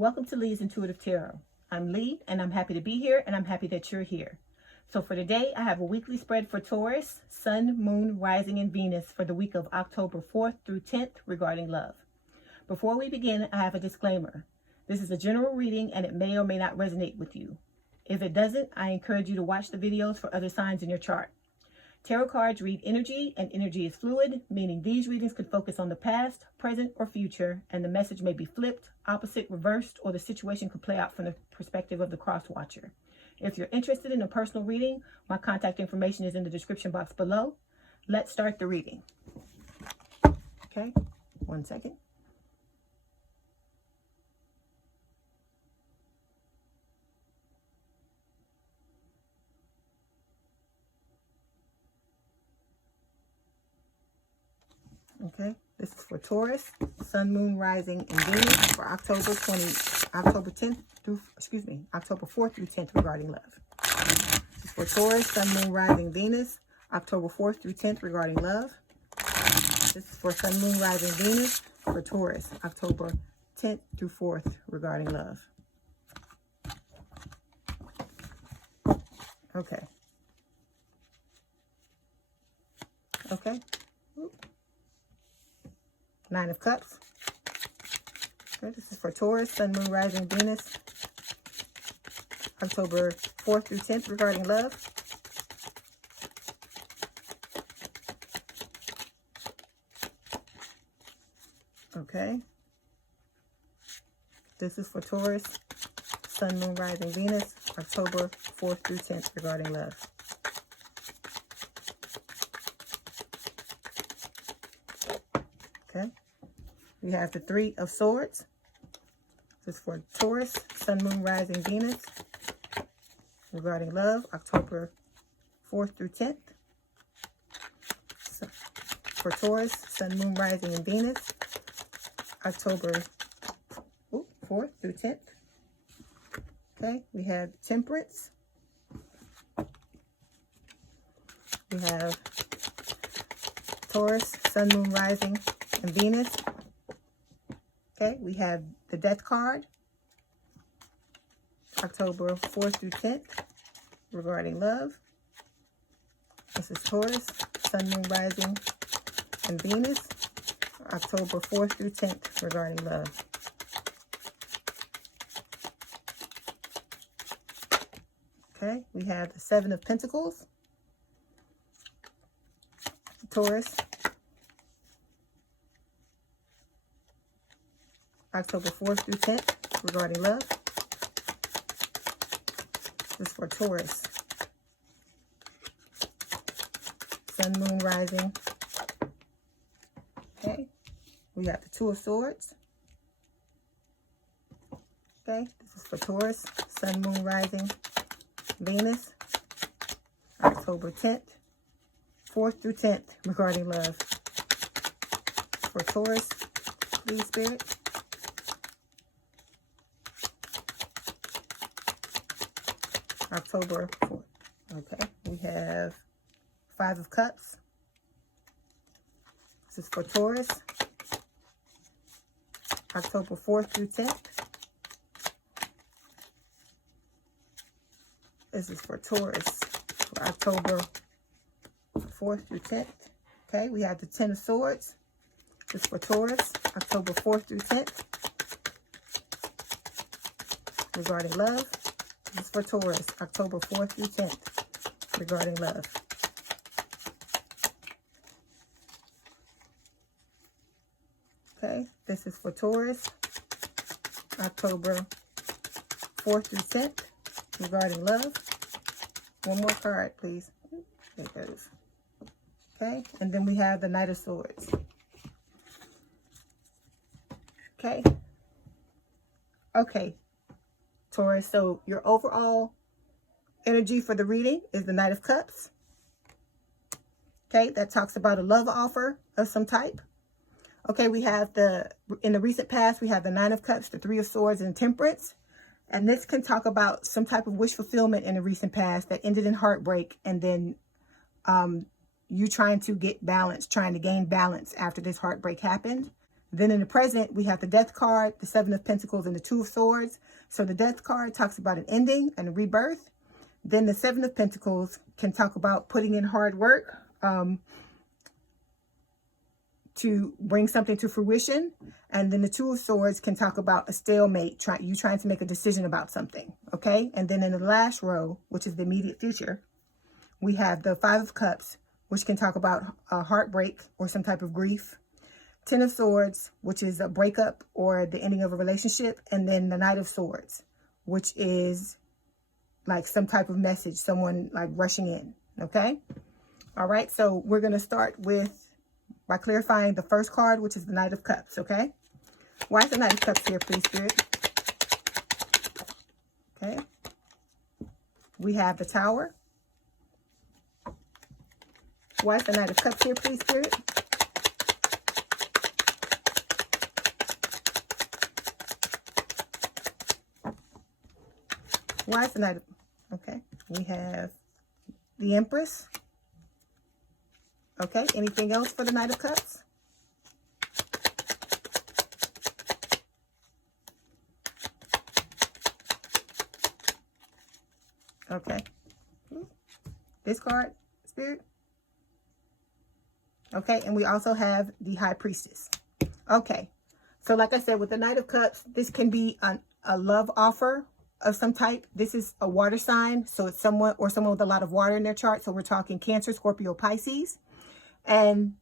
Welcome to Leigh's Intuitive Tarot. I'm Leigh, and I'm happy to be here, and I'm happy that you're here. So for today, I have a weekly spread for Taurus, Sun, Moon, Rising, and Venus for the week of October 4th through 10th regarding love. Before we begin, I have a disclaimer. This is a general reading, and it may or may not resonate with you. If it doesn't, I encourage you to watch the videos for other signs in your chart. Tarot cards read energy, and energy is fluid, meaning these readings could focus on the past, present, or future, and the message may be flipped, opposite, reversed, or the situation could play out from the perspective of the cross-watcher. If you're interested in a personal reading, my contact information is in the description box below. Let's start the reading. Okay, 1 second. Okay, this is for Taurus, Sun, Moon, Rising, and Venus for October 4th through 10th regarding love. This is for Taurus, Sun, Moon, Rising, Venus, October 4th through 10th regarding love. This is for Sun, Moon, Rising, Venus for Taurus, October 10th through 4th regarding love. Okay. Okay. Nine of Cups. Okay, this is for Taurus, Sun, Moon, Rising, Venus, October 4th through 10th regarding love. Okay. This is for Taurus, Sun, Moon, Rising, Venus, October 4th through 10th regarding love. Okay, we have the Three of Swords. This is for Taurus, Sun, Moon, Rising, Venus, regarding love, October 4th through 10th. So, for Taurus, Sun, Moon, Rising, and Venus, October 4th through 10th. Okay, we have Temperance. We have Taurus, Sun, Moon, Rising, and Venus. Okay, we have the Death card, October 4th through 10th, regarding love. This is Taurus, Sun, Moon, Rising, and Venus, October 4th through 10th, regarding love. Okay, we have the Seven of Pentacles, Taurus, October 4th through 10th, regarding love. This is for Taurus, Sun, Moon, Rising. Okay, we got the Two of Swords. Okay, this is for Taurus, Sun, Moon, Rising, Venus, October 10th, 4th through 10th, regarding love. For Taurus, please, Spirit. October 4th. Okay, we have Five of Cups. This is for Taurus, October 4th through 10th. This is for Taurus, for October 4th through 10th. Okay, we have the Ten of Swords. This is for Taurus, October 4th through 10th, regarding love. This is for Taurus, October 4th through 10th, regarding love. Okay, this is for Taurus, October 4th through 10th, regarding love. One more card, please. There it goes. Okay, and then we have the Knight of Swords. Okay. Okay, Taurus, so your overall energy for the reading is the Knight of Cups. Okay, that talks about a love offer of some type. Okay, we have in the recent past, we have the Nine of Cups, the Three of Swords, and Temperance. And this can talk about some type of wish fulfillment in the recent past that ended in heartbreak, and then you trying to get balance, trying to gain balance after this heartbreak happened. Then in the present, we have the Death card, the Seven of Pentacles, and the Two of Swords. So the Death card talks about an ending and a rebirth. Then the Seven of Pentacles can talk about putting in hard work to bring something to fruition. And then the Two of Swords can talk about a stalemate, you trying to make a decision about something, okay? And then in the last row, which is the immediate future, we have the Five of Cups, which can talk about a heartbreak or some type of grief. Ten of Swords, which is a breakup or the ending of a relationship. And then the Knight of Swords, which is like some type of message, someone like rushing in, okay? All right, so we're going to start by clarifying the first card, which is the Knight of Cups, okay? Why is the Knight of Cups here, please, Spirit? Okay. We have the Tower. Why is the Knight of Cups here, please, Spirit? Why is the Knight of... Okay. We have the Empress. Okay. Anything else for the Knight of Cups? Okay. This card, Spirit. Okay. And we also have the High Priestess. Okay. So like I said, with the Knight of Cups, this can be a love offer of some type. This is a water sign, so it's someone with a lot of water in their chart. So we're talking Cancer, Scorpio, Pisces. And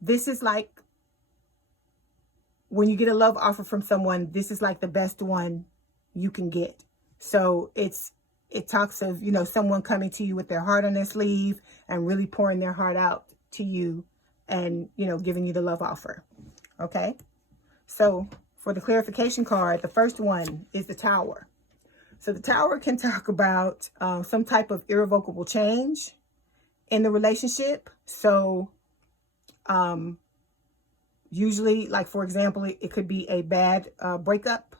this is like when you get a love offer from someone, this is like the best one you can get. So it talks of, you know, someone coming to you with their heart on their sleeve and really pouring their heart out to you and, you know, giving you the love offer. Okay. So for the clarification card, the first one is the Tower. So the Tower can talk about some type of irrevocable change in the relationship. So usually, like, for example, it could be a bad breakup.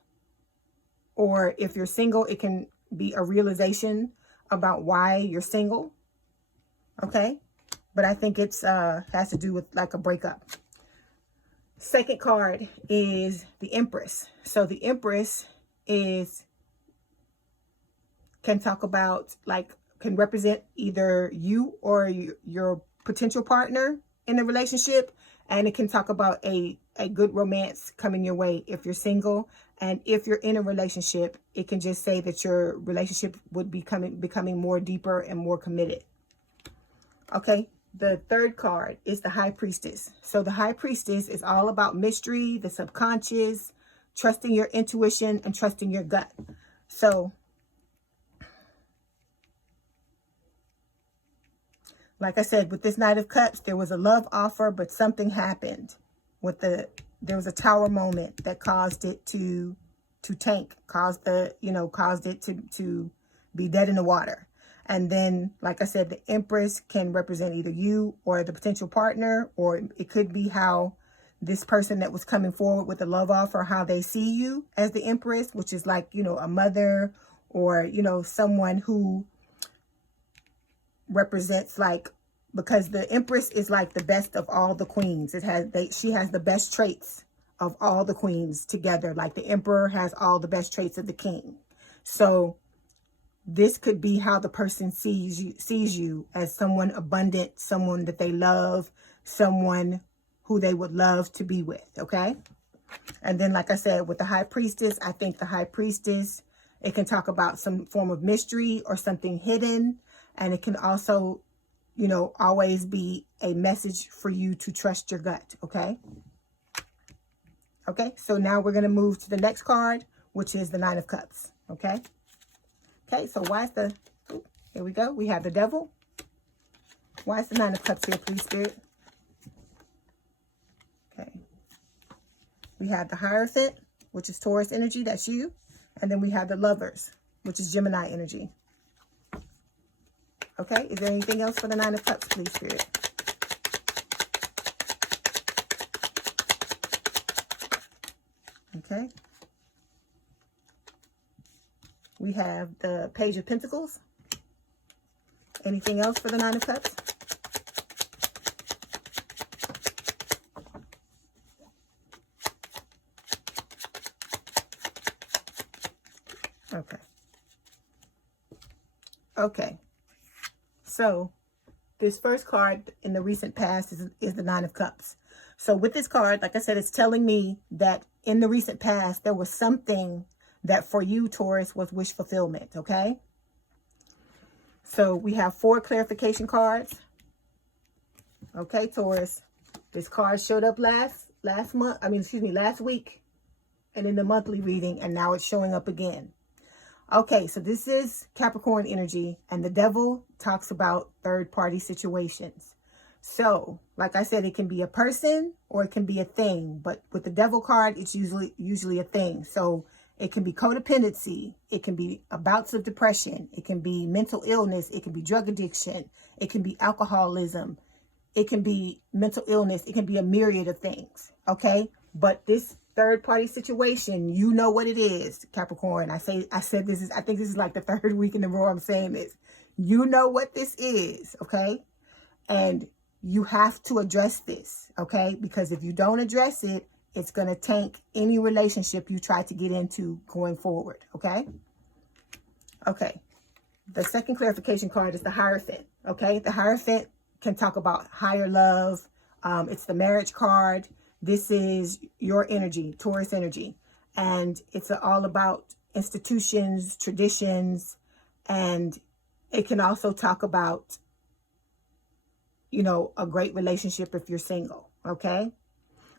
Or if you're single, it can be a realization about why you're single. Okay. But I think it's has to do with like a breakup. Second card is the Empress. So the Empress can talk about, like, can represent either you or your potential partner in the relationship. And it can talk about a good romance coming your way if you're single. And if you're in a relationship, it can just say that your relationship would be becoming more deeper and more committed. Okay. The third card is the High Priestess. So the High Priestess is all about mystery, the subconscious, trusting your intuition, and trusting your gut. So, like I said, with this Knight of Cups, there was a love offer, but something happened. There was a Tower moment that caused it to tank, caused it to be dead in the water. And then, like I said, the Empress can represent either you or the potential partner, or it could be how this person that was coming forward with the love offer, how they see you as the Empress, which is like, you know, a mother or, you know, someone who represents, like, because the Empress is like the best of all the queens. She has the best traits of all the queens together. Like the Emperor has all the best traits of the king. So this could be how the person sees you as someone abundant, someone that they love, someone who they would love to be with, okay? And then, like I said, with the High Priestess, I think the High Priestess, it can talk about some form of mystery or something hidden. And it can also, you know, always be a message for you to trust your gut, okay? Okay, so now we're going to move to the next card, which is the Nine of Cups, okay? Okay, so why is here we go. We have the Devil. Why is the Nine of Cups here, please, Spirit? Okay. We have the Hierophant, which is Taurus energy. That's you. And then we have the Lovers, which is Gemini energy. Okay, is there anything else for the Nine of Cups, please, Spirit? Okay. We have the Page of Pentacles. Anything else for the Nine of Cups? Okay. Okay. So this first card in the recent past is the Nine of Cups. So with this card, like I said, it's telling me that in the recent past, there was something that for you, Taurus, was wish fulfillment, okay? So we have 4 clarification cards. Okay, Taurus. This card showed up last week and in the monthly reading, and now it's showing up again. Okay, so this is Capricorn energy, and the devil talks about third-party situations. So, like I said, it can be a person or it can be a thing, but with the devil card, it's usually a thing. So it can be codependency, it can be bouts of depression, it can be mental illness, it can be drug addiction, it can be alcoholism, it can be mental illness, it can be a myriad of things, okay? But this third-party situation, you know what it is, Capricorn. I think this is like the 3rd week in a row I'm saying this. You know what this is, okay? And you have to address this, okay? Because if you don't address it, it's going to tank any relationship you try to get into going forward, okay? Okay. The second clarification card is the Hierophant, okay? The Hierophant can talk about higher love. It's the marriage card. This is your energy, Taurus energy. And it's all about institutions, traditions, and it can also talk about, you know, a great relationship if you're single, okay?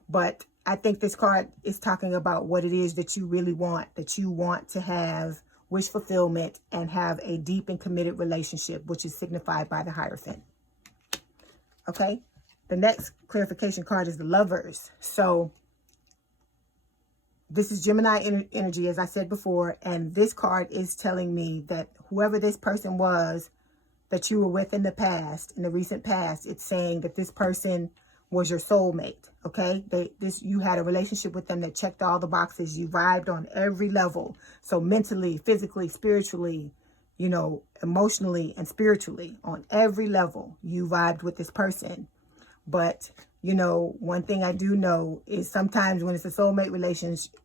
But I think this card is talking about what it is that you really want, that you want to have wish fulfillment and have a deep and committed relationship, which is signified by the Hierophant. Okay? The next clarification card is the Lovers. So this is Gemini energy, as I said before, and this card is telling me that whoever this person was that you were with in the past, in the recent past, it's saying that this person was your soulmate, okay? You had a relationship with them that checked all the boxes. You vibed on every level. So mentally, physically, spiritually, you know, emotionally and spiritually, on every level, you vibed with this person. But, you know, one thing I do know is sometimes when it's a soulmate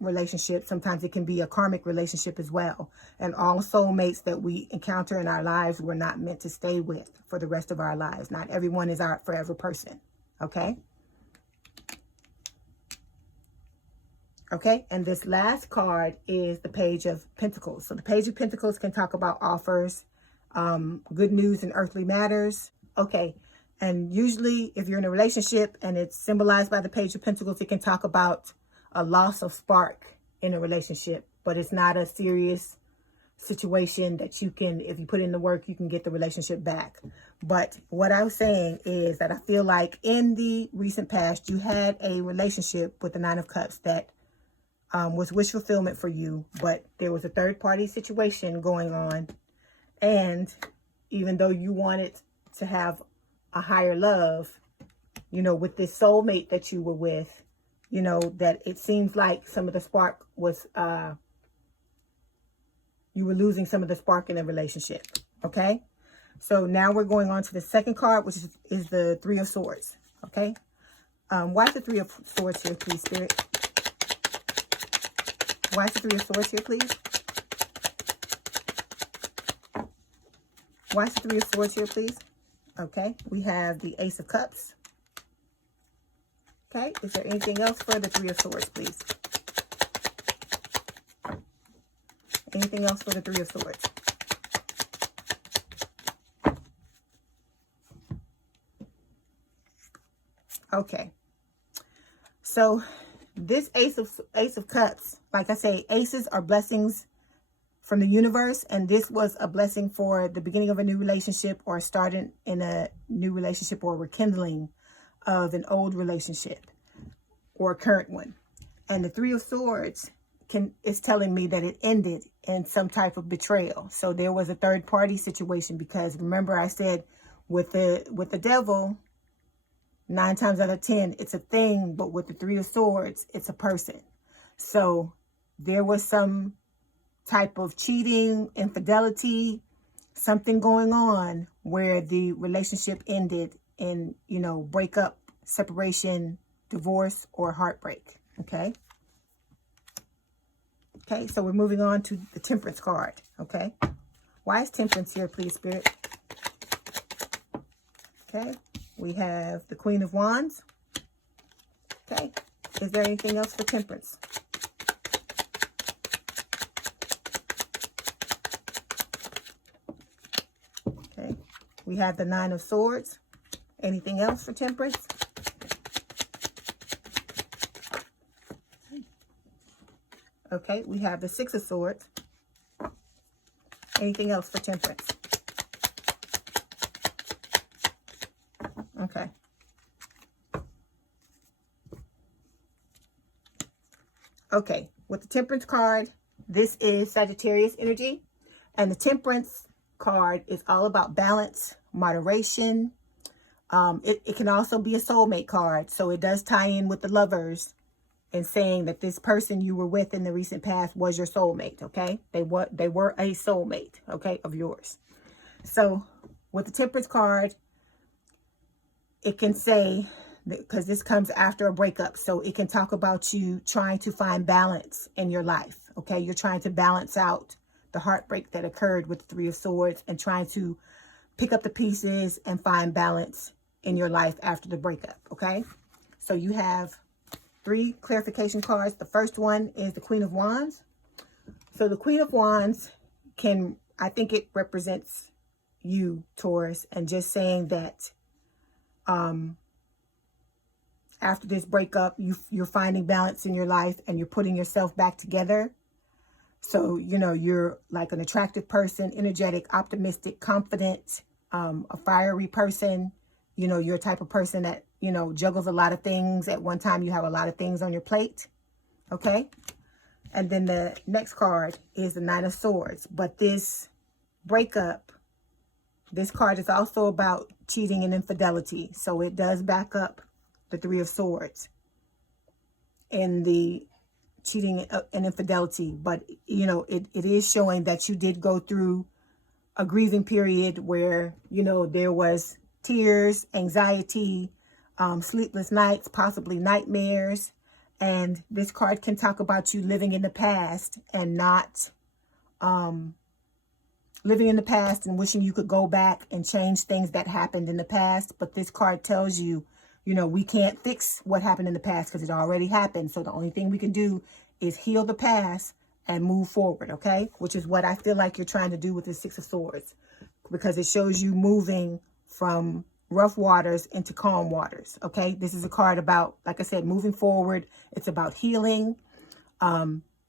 relationship, sometimes it can be a karmic relationship as well. And all soulmates that we encounter in our lives, we're not meant to stay with for the rest of our lives. Not everyone is our forever person. Okay? Okay, and this last card is the Page of Pentacles. So the Page of Pentacles can talk about offers, good news in earthly matters. Okay, and usually if you're in a relationship and it's symbolized by the Page of Pentacles, it can talk about a loss of spark in a relationship, but it's not a serious situation that you can, if you put in the work, you can get the relationship back. But what I'm saying is that I feel like in the recent past, you had a relationship with the Nine of Cups that was wish fulfillment for you, but there was a third-party situation going on. And even though you wanted to have a higher love, you know, with this soulmate that you were with, you know, that it seems like some of the spark was, you were losing some of the spark in the relationship, okay? So now we're going on to the second card, which is the Three of Swords, okay? Why is the Three of Swords here, please, Spirit? Why is the Three of Swords here, please? Why is the Three of Swords here, please? Okay, we have the Ace of Cups. Okay, is there anything else for the Three of Swords, please? Anything else for the Three of Swords? Okay, so this Ace of Cups, like I say, aces are blessings from the universe, and this was a blessing for the beginning of a new relationship or starting in a new relationship or rekindling of an old relationship or a current one. And the Three of Swords is telling me that it ended in some type of betrayal. So there was a third party situation, because remember I said with the devil, 9 times out of 10, it's a thing, but with the Three of Swords, it's a person. So there was some type of cheating, infidelity, something going on where the relationship ended in, you know, breakup, separation, divorce, or heartbreak. Okay. Okay, so we're moving on to the Temperance card. Okay, why is Temperance here, please, Spirit? Okay, we have the Queen of Wands. Okay, is there anything else for Temperance? Okay, we have the Nine of Swords. Anything else for Temperance? Okay, we have the Six of Swords. Anything else for Temperance? Okay. Okay, with the Temperance card, this is Sagittarius energy. And the Temperance card is all about balance, moderation. It can also be a soulmate card. So it does tie in with the Lovers and saying that this person you were with in the recent past was your soulmate, okay? They were a soulmate, okay, of yours. So with the Temperance card, it can say, because this comes after a breakup, so it can talk about you trying to find balance in your life, okay? You're trying to balance out the heartbreak that occurred with the Three of Swords and trying to pick up the pieces and find balance in your life after the breakup, okay? So you have 3 clarification cards. The first one is the Queen of Wands. So the Queen of Wands I think it represents you, Taurus, and just saying that after this breakup, you're finding balance in your life and you're putting yourself back together. So, you know, you're like an attractive person, energetic, optimistic, confident, a fiery person. You know, you're a type of person that, you know, juggles a lot of things. At one time, you have a lot of things on your plate. Okay. And then the next card is the Nine of Swords. But this breakup, this card is also about cheating and infidelity. So it does back up the Three of Swords in the cheating and infidelity. But, you know, it is showing that you did go through a grieving period where, you know, there was tears, anxiety, sleepless nights, possibly nightmares. And this card can talk about you living in the past and not living in the past and wishing you could go back and change things that happened in the past. But this card tells you, you know, we can't fix what happened in the past because it already happened. So the only thing we can do is heal the past and move forward, okay? Which is what I feel like you're trying to do with the Six of Swords, because it shows you moving from rough waters into calm waters, okay? This is a card about, like I said, moving forward. It's about healing.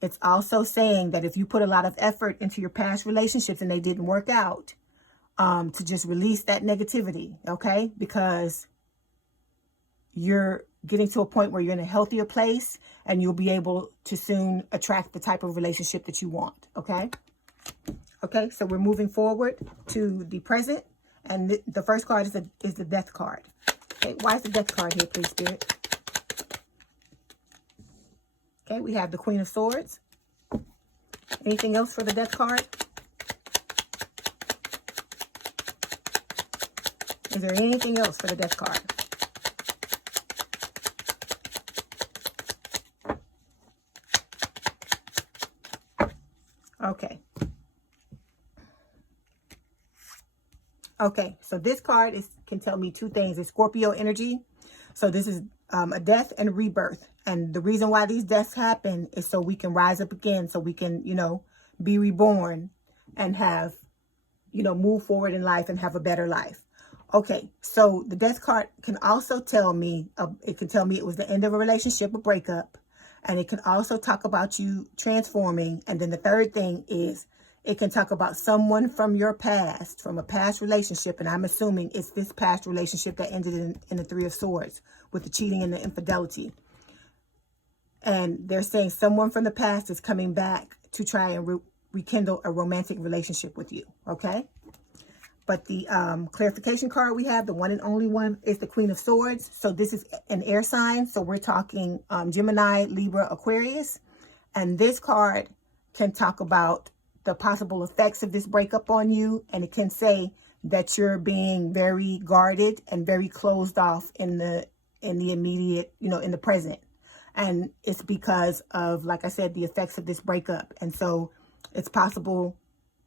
It's also saying that if you put a lot of effort into your past relationships and they didn't work out, to just release that negativity, okay? Because you're getting to a point where you're in a healthier place and you'll be able to soon attract the type of relationship that you want, okay? Okay, so we're moving forward to the present. And the first card is the Death card. Okay, why is the Death card here, please, Spirit? Okay, we have the Queen of Swords. Anything else for the Death card? Is there anything else for the Death card? Okay. Okay, so this card can tell me 2 things. It's Scorpio energy. So this is a death and a rebirth. And the reason why these deaths happen is so we can rise up again, so we can, you know, be reborn and have, you know, move forward in life and have a better life. Okay, so the Death card can also tell me, it was the end of a relationship, a breakup. And it can also talk about you transforming. And then the third thing is it can talk about someone from your past, from a past relationship. And I'm assuming it's this past relationship that ended in the Three of Swords with the cheating and the infidelity. And they're saying someone from the past is coming back to try and rekindle a romantic relationship with you. Okay. But the clarification card we have, the one and only one, is the Queen of Swords. So this is an air sign. So we're talking Gemini, Libra, Aquarius. And this card can talk about the possible effects of this breakup on you. And it can say that you're being very guarded and very closed off in the immediate, you know, in the present. And it's because of, like I said, the effects of this breakup. And so it's possible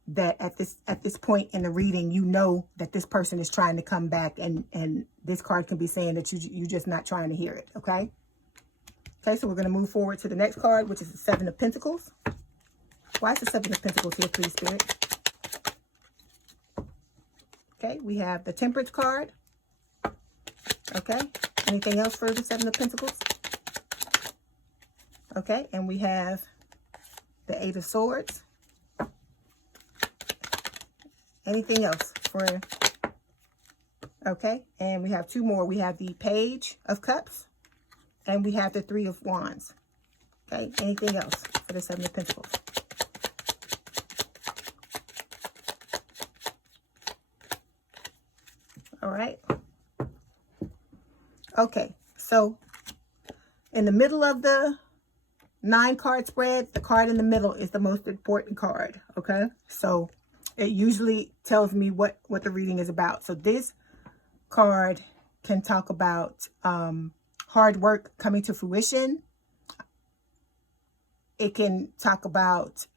that at this point in the reading, you know that this person is trying to come back, and this card can be saying that you're just not trying to hear it. Okay. Okay, so we're going to move forward to the next card, which is the Seven of Pentacles. Why is the Seven of Pentacles here, please, Spirit? Okay, we have the Temperance card. Okay, anything else for the Seven of Pentacles? Okay, and we have the Eight of Swords. Anything else for... Okay, and we have two more. We have the Page of Cups, and we have the Three of Wands. Okay, anything else for the Seven of Pentacles? All right. Okay, so in the middle of the 9-card spread, the card in the middle is the most important card. Okay, so it usually tells me what the reading is about. So this card can talk about hard work coming to fruition. It can talk about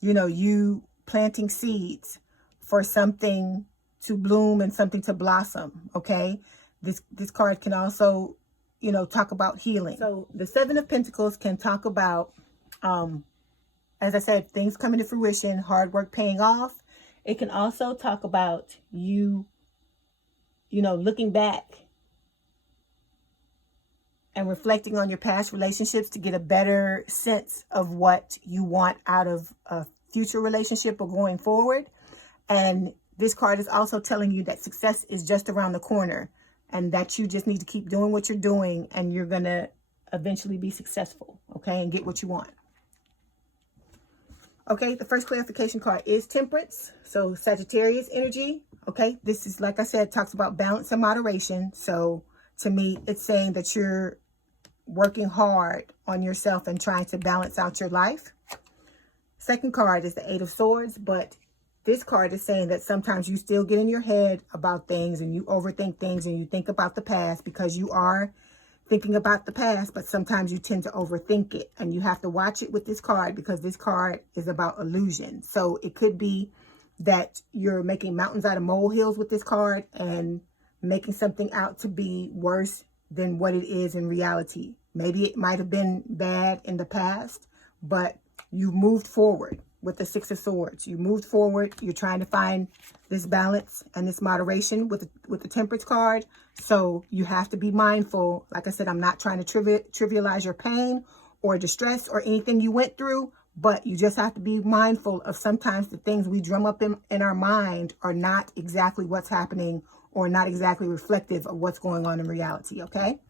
you know, you planting seeds for something to bloom and something to blossom. Okay, this card can also, you know, talk about healing. So the Seven of Pentacles can talk about as I said, things coming to fruition, hard work paying off. It can also talk about you know, looking back and reflecting on your past relationships to get a better sense of what you want out of a future relationship or going forward. And this card is also telling you that success is just around the corner, and that you just need to keep doing what you're doing, and you're going to eventually be successful, okay, and get what you want. Okay, the first clarification card is Temperance. So Sagittarius energy. Okay, this is, like I said, talks about balance and moderation. So to me, it's saying that you're working hard on yourself and trying to balance out your life. Second card is the Eight of Swords, but this card is saying that sometimes you still get in your head about things, and you overthink things, and you think about the past, because you are thinking about the past, but sometimes you tend to overthink it, and you have to watch it with this card, because this card is about illusion. So it could be that you're making mountains out of molehills with this card, and making something out to be worse than what it is in reality. Maybe it might have been bad in the past, but you moved forward with the Six of Swords. You moved forward. You're trying to find this balance and this moderation with the Temperance card. So you have to be mindful. Like I said, I'm not trying to trivialize your pain or distress or anything you went through, but you just have to be mindful of sometimes the things we drum up in our mind are not exactly what's happening, or not exactly reflective of what's going on in reality. Okay.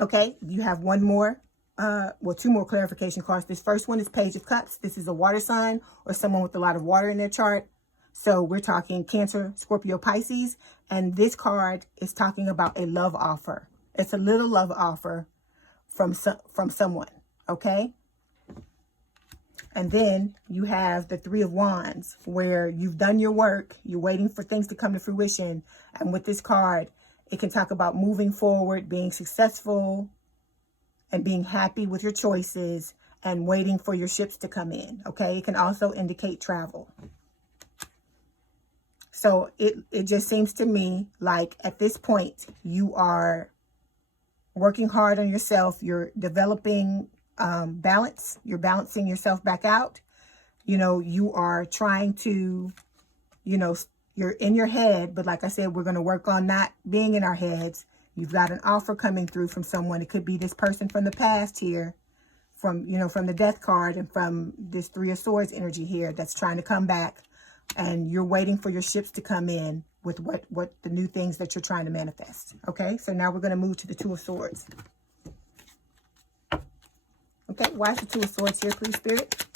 Okay. You have one more. Well, two more clarification cards. This first one is Page of Cups. This is a water sign or someone with a lot of water in their chart. So we're talking Cancer, Scorpio, Pisces. And this card is talking about a love offer. It's a little love offer from someone. Okay. And then you have the Three of Wands, where you've done your work. You're waiting for things to come to fruition. And with this card, it can talk about moving forward, being successful, and being happy with your choices, and waiting for your ships to come in. Okay. It can also indicate travel. So it just seems to me like at this point, you are working hard on yourself. You're developing balance. You're balancing yourself back out. You know, you are trying to, you know, you're in your head, but like I said, we're going to work on not being in our heads. You've got an offer coming through from someone. It could be this person from the past here, from, you know, from the Death card, and from this Three of Swords energy here that's trying to come back, and you're waiting for your ships to come in with what the new things that you're trying to manifest. Okay, so now we're going to move to the Two of Swords. Okay, why is the Two of Swords here, please, Spirit?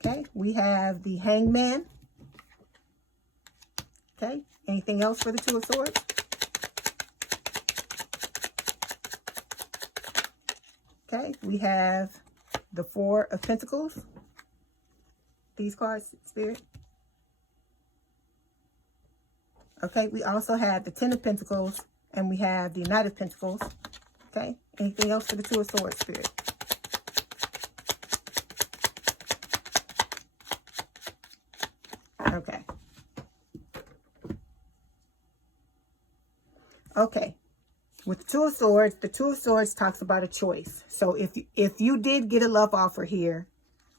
Okay, we have the Hangman. Okay, anything else for the Two of Swords? Okay, we have the Four of Pentacles. These cards, Spirit. Okay, we also have the Ten of Pentacles, and we have the Knight of Pentacles. Okay, anything else for the Two of Swords, Spirit? Okay. Okay. With the Two of Swords talks about a choice. So if you did get a love offer here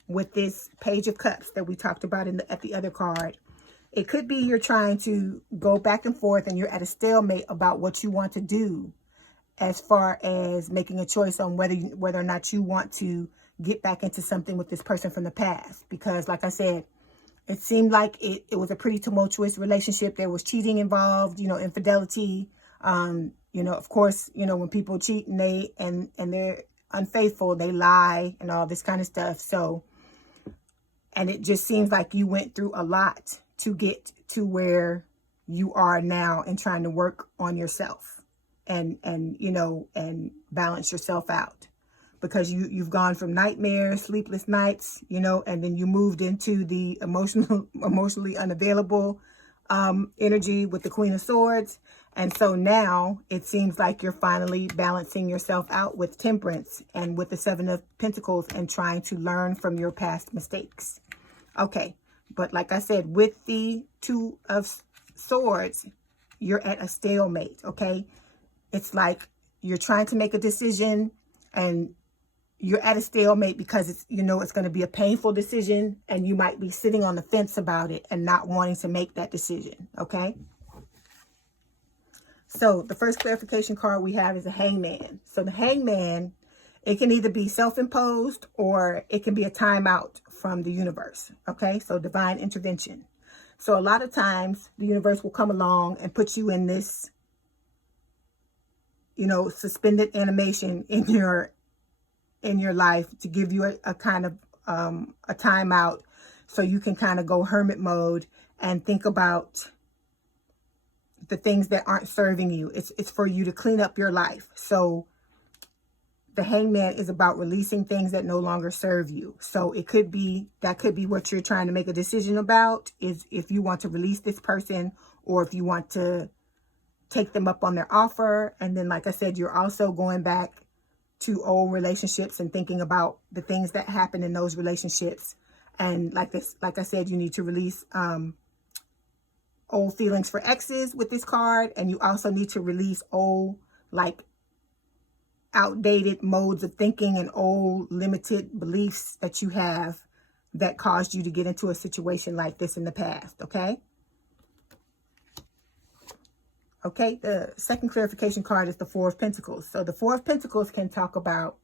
with this Page of Cups that we talked about at the other card, it could be you're trying to go back and forth and you're at a stalemate about what you want to do as far as making a choice on whether or not you want to get back into something with this person from the past. Because like I said, it seemed like it was a pretty tumultuous relationship. There was cheating involved, infidelity. Of course, when people cheat and they're unfaithful, they lie and all this kind of stuff. So, and it just seems like you went through a lot to get to where you are now and trying to work on yourself and balance yourself out, because you've gone from nightmares, sleepless nights, and then you moved into the emotionally unavailable energy with the Queen of Swords. And so now it seems like you're finally balancing yourself out with Temperance and with the Seven of Pentacles and trying to learn from your past mistakes. Okay, but like I said, with the Two of Swords, you're at a stalemate, okay? It's like you're trying to make a decision and you're at a stalemate because it's going to be a painful decision, and you might be sitting on the fence about it and not wanting to make that decision, okay? So the first clarification card we have is a Hangman. So the Hangman, it can either be self-imposed or it can be a timeout from the universe, okay? So divine intervention. So a lot of times the universe will come along and put you in this, suspended animation in your life to give you a kind of a timeout, so you can kind of go hermit mode and think about the things that aren't serving you. It's for you to clean up your life. So the Hangman is about releasing things that no longer serve you. So that could be what you're trying to make a decision about, is if you want to release this person or if you want to take them up on their offer. And then, like I said, you're also going back to old relationships and thinking about the things that happened in those relationships. And like I said, you need to release old feelings for exes with this card. And you also need to release old, outdated modes of thinking and old limited beliefs that you have that caused you to get into a situation like this in the past, okay? Okay, the second clarification card is the Four of Pentacles. So the Four of Pentacles can talk about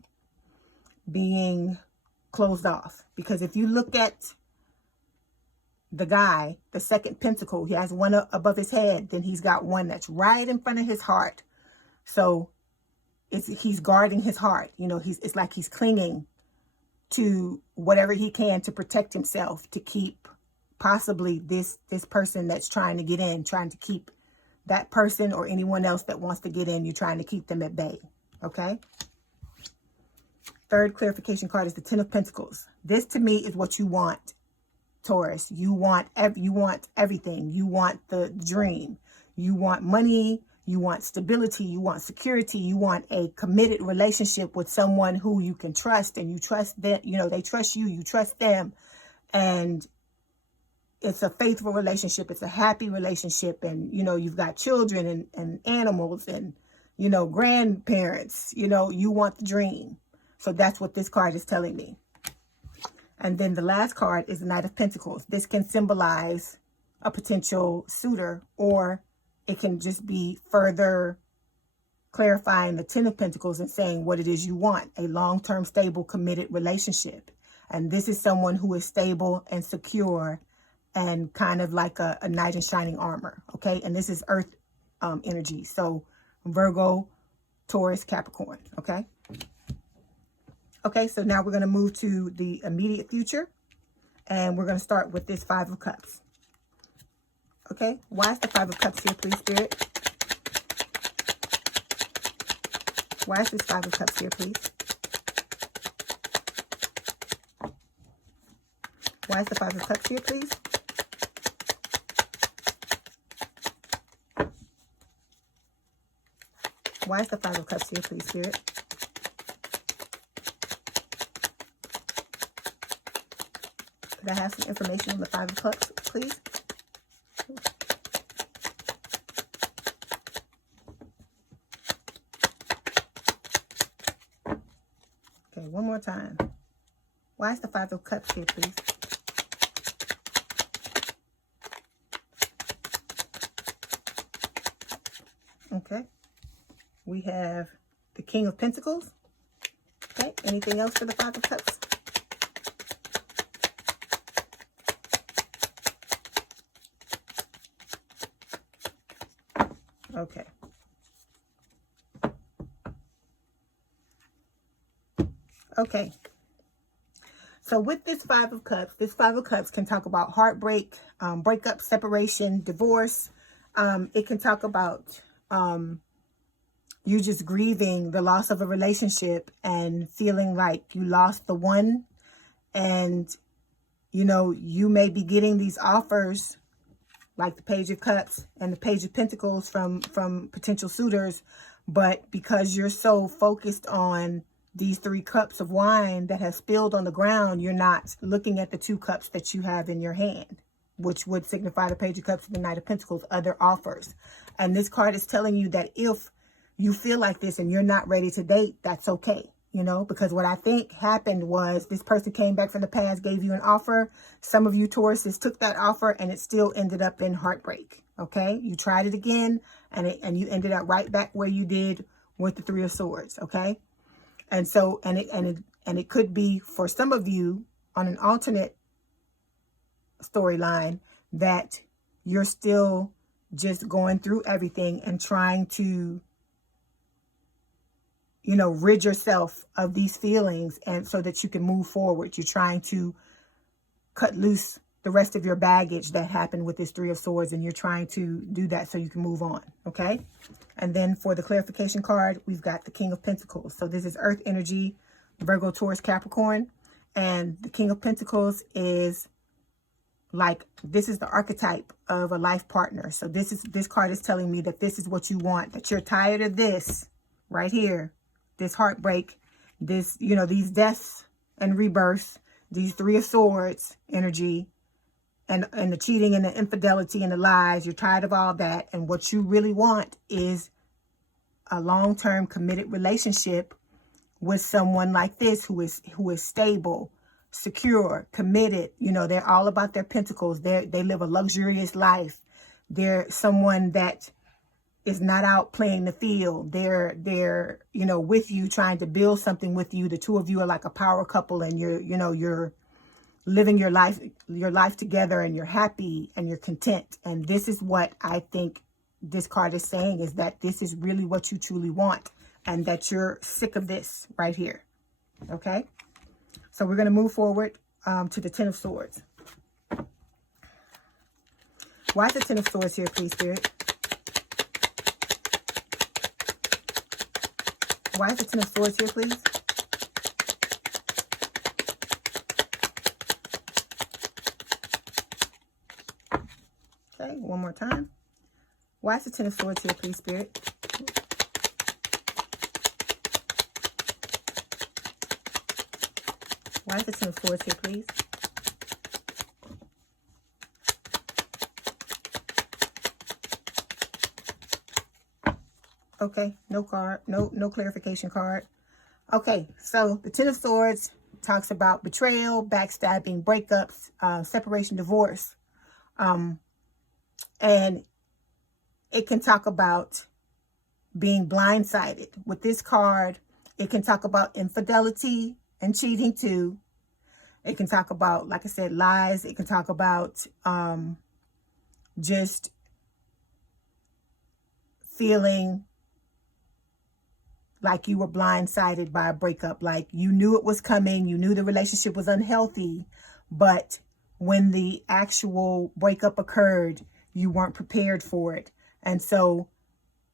being closed off. Because if you look at the guy, the second pentacle, he has one above his head, then he's got one that's right in front of his heart. So he's guarding his heart. It's like he's clinging to whatever he can to protect himself, to keep possibly this person that's trying to get in, trying to keep that person or anyone else that wants to get in, you're trying to keep them at bay, okay? Third clarification card is the Ten of Pentacles. This, to me, is what you want, Taurus. You want everything. You want the dream. You want money. You want stability. You want security. You want a committed relationship with someone who you can trust, and you trust them. They trust you. You trust them. And it's a faithful relationship. It's a happy relationship. And, you've got children and animals and, grandparents. You want the dream. So that's what this card is telling me. And then the last card is the Knight of Pentacles. This can symbolize a potential suitor, or it can just be further clarifying the Ten of Pentacles and saying what it is you want: a long-term, stable, committed relationship. And this is someone who is stable and secure and kind of like a knight in shining armor, okay? And this is earth energy. So Virgo, Taurus, Capricorn, okay? Okay, so now we're going to move to the immediate future. And we're going to start with this Five of Cups. Okay, why is the Five of Cups here, please, Spirit? Why is this Five of Cups here, please? Why is the Five of Cups here, please? Why is the Five of Cups here, please, Spirit? Could I have some information on the Five of Cups, please? Okay, one more time. Why is the Five of Cups here, please? Okay. We have the King of Pentacles. Okay. Anything else for the Five of Cups? Okay. Okay. So with this Five of Cups can talk about heartbreak, breakup, separation, divorce. It can talk about you just grieving the loss of a relationship and feeling like you lost the one. And, you know, you may be getting these offers like the Page of Cups and the Page of Pentacles from potential suitors. But because you're so focused on these 3 cups of wine that have spilled on the ground, you're not looking at the 2 cups that you have in your hand, which would signify the Page of Cups and the Knight of Pentacles, other offers. And this card is telling you that if you feel like this and you're not ready to date, that's okay. You know, because what I think happened was this person came back from the past, gave you an offer. Some of you Tauruses took that offer and it still ended up in heartbreak. Okay. You tried it again and you ended up right back where you did with the 3 of Swords. Okay. And so, and it could be for some of you on an alternate storyline that you're still just going through everything and trying to, you know, rid yourself of these feelings and so that you can move forward. You're trying to cut loose the rest of your baggage that happened with this 3 of Swords, and you're trying to do that so you can move on. Okay. And then for the clarification card, we've got the King of Pentacles. So this is Earth energy, Virgo, Taurus, Capricorn. And the King of Pentacles is like, this is the archetype of a life partner. So this card is telling me that this is what you want, that you're tired of this right here, this heartbreak, this, you know, these deaths and rebirths, these 3 of Swords energy, and the cheating and the infidelity and the lies. You're tired of all that. And what you really want is a long-term committed relationship with someone like this who is stable, secure, committed. You know, they're all about their pentacles. They live a luxurious life. They're someone that is not out playing the field. They're, you know, with you, trying to build something with you. The 2 of you are like a power couple, and you're living your life together, and you're happy and you're content. And this is what I think this card is saying, is that this is really what you truly want, and that you're sick of this right here. Okay. So we're going to move forward to the 10 of Swords. Why is the 10 of Swords here, please, Spirit? Why is the 10 of Swords here, please? Okay, one more time. Why is the 10 of Swords here, please, Spirit? Why is the 10 of Swords here, please? Okay, no card, no clarification card. Okay, so the 10 of Swords talks about betrayal, backstabbing, breakups, separation, divorce. And it can talk about being blindsided. With this card, it can talk about infidelity and cheating too. It can talk about, like I said, lies. It can talk about just feeling like you were blindsided by a breakup, like you knew it was coming, you knew the relationship was unhealthy, but when the actual breakup occurred, you weren't prepared for it. And so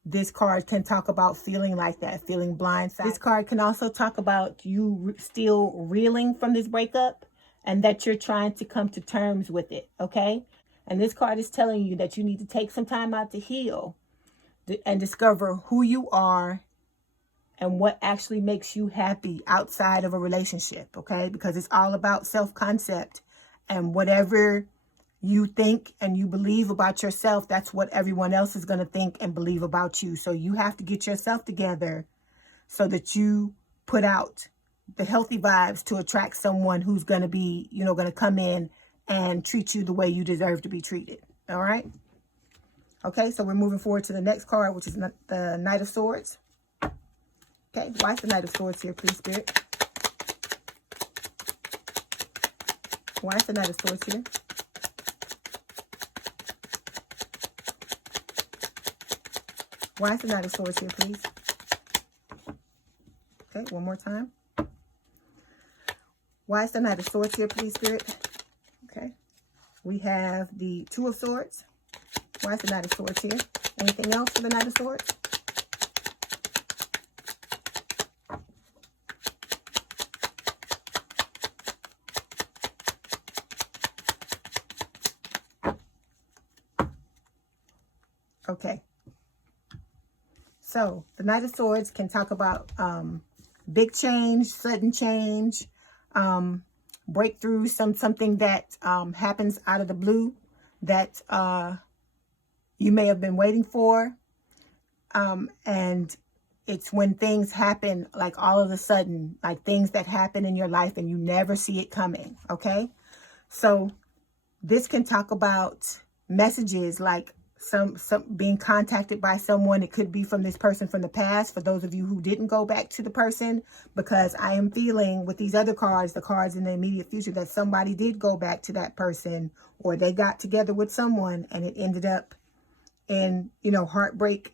this card can talk about feeling like that, feeling blindsided. This card can also talk about you still reeling from this breakup and that you're trying to come to terms with it, okay? And this card is telling you that you need to take some time out to heal. and discover who you are and what actually makes you happy outside of a relationship, okay? Because it's all about self-concept, and whatever you think and you believe about yourself, that's what everyone else is going to think and believe about you. So you have to get yourself together so that you put out the healthy vibes to attract someone who's going to be, you know, going to come in and treat you the way you deserve to be treated. All right? Okay, so we're moving forward to the next card, which is the Knight of Swords. Okay, why is the Knight of Swords here, please, Spirit? Why is the Knight of Swords here? Why is the Knight of Swords here, please? Okay, one more time. Why is the Knight of Swords here, please, Spirit? Okay, we have the Two of Swords. Why is the Knight of Swords here? Anything else for the Knight of Swords? Okay. So the Knight of Swords can talk about big change, sudden change, breakthrough, something that happens out of the blue that you may have been waiting for. And it's when things happen, like all of a sudden, like things that happen in your life and you never see it coming. Okay. So this can talk about messages like some being contacted by someone. It could be from this person from the past, for those of you who didn't go back to the person, because I am feeling with these other cards, the cards in the immediate future, that somebody did go back to that person, or they got together with someone and it ended up in, you know, heartbreak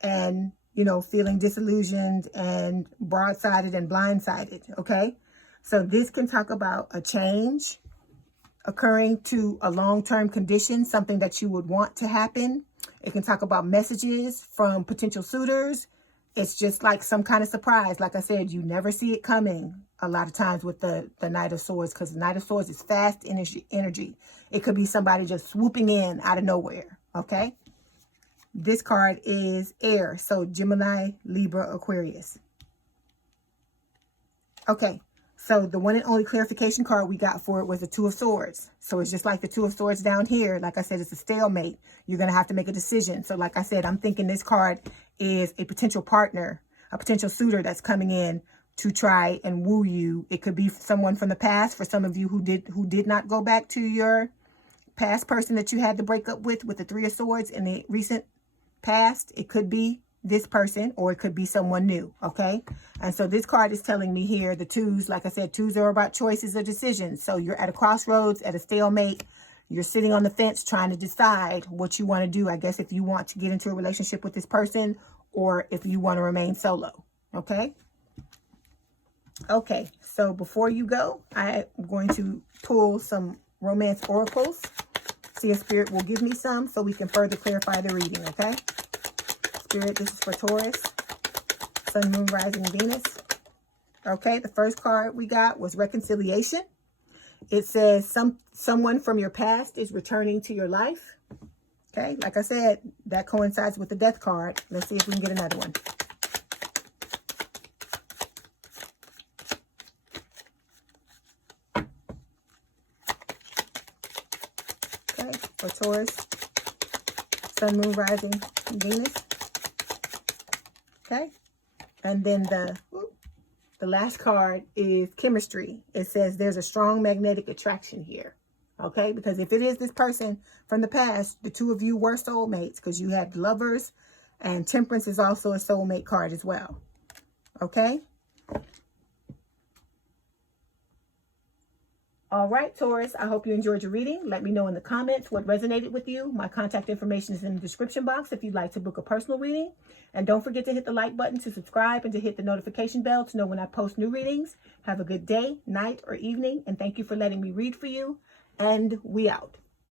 and, you know, feeling disillusioned and broadsided and blindsided. Okay. So this can talk about a change occurring to a long-term condition, something that you would want to happen. It can talk about messages from potential suitors. It's just like some kind of surprise. Like I said, you never see it coming a lot of times with the Knight of Swords, because the Knight of Swords is fast energy. It could be somebody just swooping in out of nowhere. Okay. This card is air. So Gemini, Libra, Aquarius. Okay. So the one and only clarification card we got for it was the Two of Swords. So it's just like the Two of Swords down here. Like I said, it's a stalemate. You're going to have to make a decision. So like I said, I'm thinking this card is a potential partner, a potential suitor that's coming in to try and woo you. It could be someone from the past, for some of you who did not go back to your past person that you had to break up with the Three of Swords in the recent past. It could be this person, or it could be someone new. Okay. And so this card is telling me here, the twos, like I said, twos are about choices or decisions. So you're at a crossroads, at a stalemate. You're sitting on the fence trying to decide what you want to do. I guess if you want to get into a relationship with this person, or if you want to remain solo. Okay. Okay. So before you go, I'm going to pull some romance oracles. See if Spirit will give me some so we can further clarify the reading. Okay. Spirit, this is for Taurus, Sun, Moon, Rising, Venus. Okay, the first card we got was reconciliation. It says someone from your past is returning to your life. Okay, like I said, that coincides with the Death card. Let's see if we can get another one. Okay, for Taurus, Sun, Moon, Rising, Venus. Okay, and then the last card is chemistry. It says there's a strong magnetic attraction here. Okay, because if it is this person from the past, the two of you were soulmates, because you had Lovers, and Temperance is also a soulmate card as well. Okay. All right, Taurus, I hope you enjoyed your reading. Let me know in the comments what resonated with you. My contact information is in the description box if you'd like to book a personal reading. And don't forget to hit the like button to subscribe and to hit the notification bell to know when I post new readings. Have a good day, night, or evening. And thank you for letting me read for you. And we out.